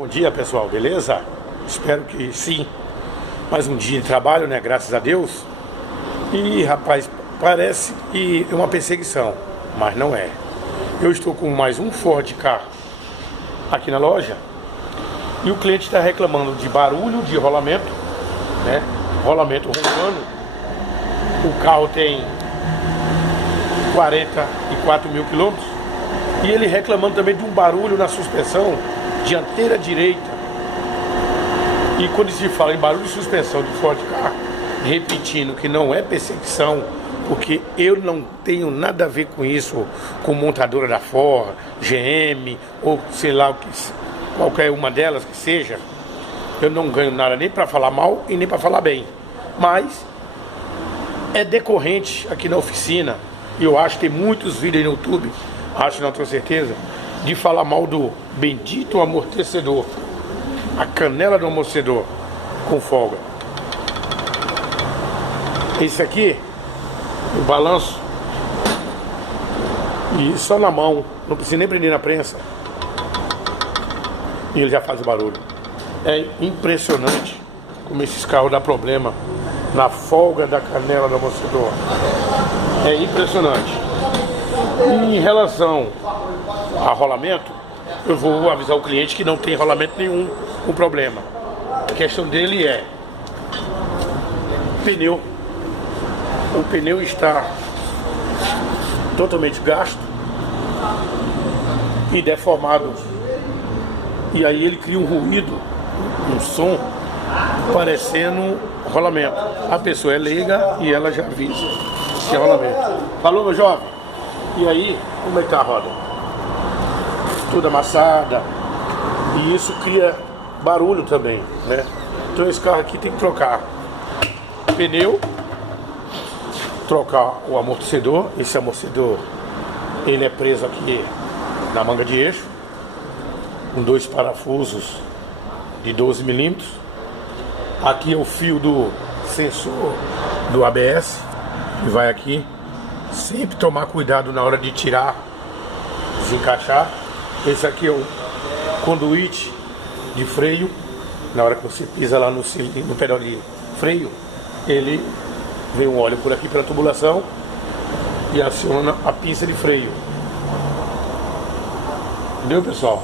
Bom dia, pessoal, beleza? Espero que sim. Mais um dia de trabalho, né? Graças a Deus. E, rapaz, parece que é uma perseguição, mas não é. Eu estou com mais um Ford Ka aqui na loja e o cliente está reclamando de barulho de rolamento, né? Rolamento roncando. O carro tem 44 mil quilômetros e ele reclamando também de um barulho na suspensão dianteira direita. E quando se fala em barulho de suspensão de Ford Ka, repetindo que não é perseguição, porque eu não tenho nada a ver com isso, com montadora da Ford, GM ou sei lá o que, qualquer uma delas que seja, eu não ganho nada nem para falar mal e nem para falar bem, mas é decorrente aqui na oficina, e eu acho que tem muitos vídeos no YouTube, acho, não tenho certeza, de falar mal do bendito amortecedor, a canela do amortecedor com folga. Esse aqui, o balanço, e só na mão, não precisa nem prender na prensa, e ele já faz o barulho. É impressionante como esses carros dão problema na folga da canela do amortecedor. É impressionante. E em relação a rolamento, eu vou avisar o cliente que não tem rolamento nenhum com problema. A questão dele é pneu. O pneu está totalmente gasto e deformado. E aí ele cria um ruído, um som parecendo rolamento. A pessoa é leiga e ela já avisa que é rolamento. Falou, meu jovem? E aí, como é que tá a roda? Toda amassada. E isso cria barulho também, né? Então esse carro aqui tem que trocar pneu, trocar o amortecedor. Esse amortecedor, ele é preso aqui na manga de eixo, com 2 parafusos de 12 milímetros. Aqui é o fio do sensor do ABS, que vai aqui. Sempre tomar cuidado na hora de tirar, desencaixar. Esse aqui é o conduíte de freio. Na hora que você pisa lá no pedal de freio, ele vem um óleo por aqui pela tubulação e aciona a pinça de freio. Entendeu, pessoal?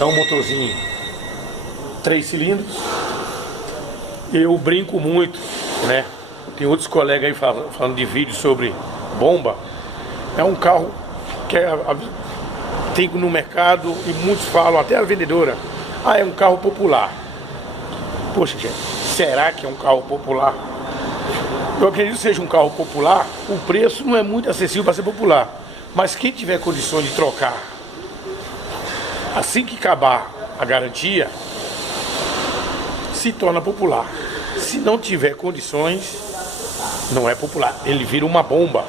É um motorzinho 3 cilindros. Eu brinco muito, né? Tem outros colegas aí falando de vídeo sobre bomba. É um carro que tem no mercado e muitos falam, até a vendedora, é um carro popular. Poxa, gente, será que é um carro popular? Eu acredito que seja um carro popular. O preço não é muito acessível para ser popular, mas quem tiver condições de trocar assim que acabar a garantia, se torna popular. Se não tiver condições, não é popular. Ele vira uma bomba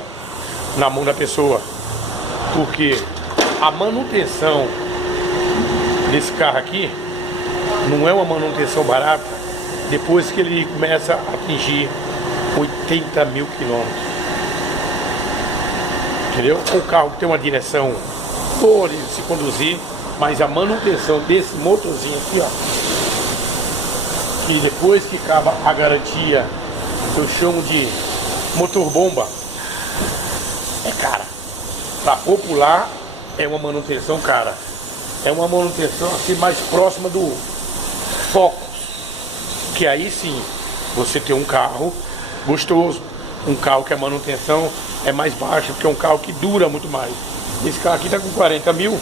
na mão da pessoa, porque a manutenção desse carro aqui não é uma manutenção barata depois que ele começa a atingir 80 mil quilômetros. Entendeu? O carro tem uma direção boa de se conduzir, mas a manutenção desse motorzinho aqui, ó, que depois que acaba a garantia, eu chamo de motor bomba, é cara. Para popular é uma manutenção cara. É uma manutenção assim mais próxima do Focus, que aí sim você tem um carro gostoso, um carro que a manutenção é mais baixa, porque é um carro que dura muito mais. Esse carro aqui tá com 40 mil,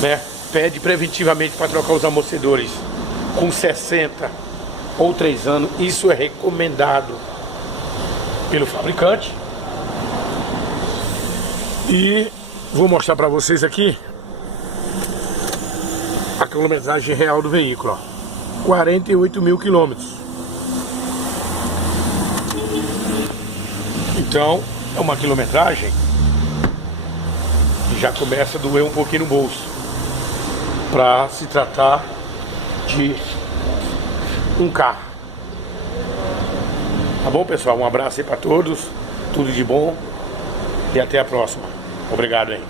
né? Pede preventivamente para trocar os amortecedores com 60 ou 3 anos. Isso é recomendado pelo fabricante. E vou mostrar para vocês aqui a quilometragem real do veículo, ó. 48 mil quilômetros. Então é uma quilometragem que já começa a doer um pouquinho no bolso, para se tratar de um carro. Tá bom, pessoal? Um abraço aí para todos, tudo de bom e até a próxima. Obrigado, hein?